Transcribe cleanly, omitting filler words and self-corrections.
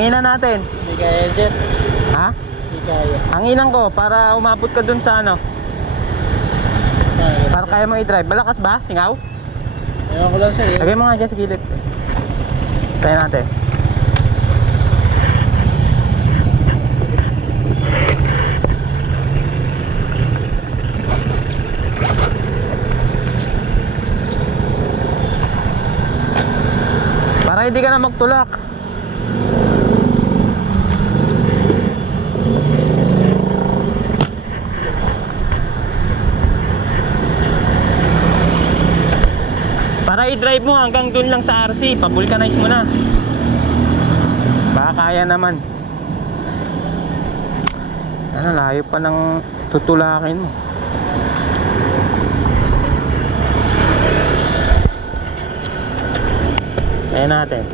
Hanginan natin. Hindi kaya, sir. Ha? Hindi kaya. Hanginan ko para umabot ka dun sa ano. Para kaya mo i-drive. Malakas ba? Singaw? Ewan ko lang, sir. Lagay mo nga dyan sa gilid. Tayo natin. Para hindi ka na magtulak. Para i-drive mo hanggang dun lang sa RC, pabulkanize mo na. Baka kaya naman. Ano, layo pa ng tutulakin mo. Ayan natin.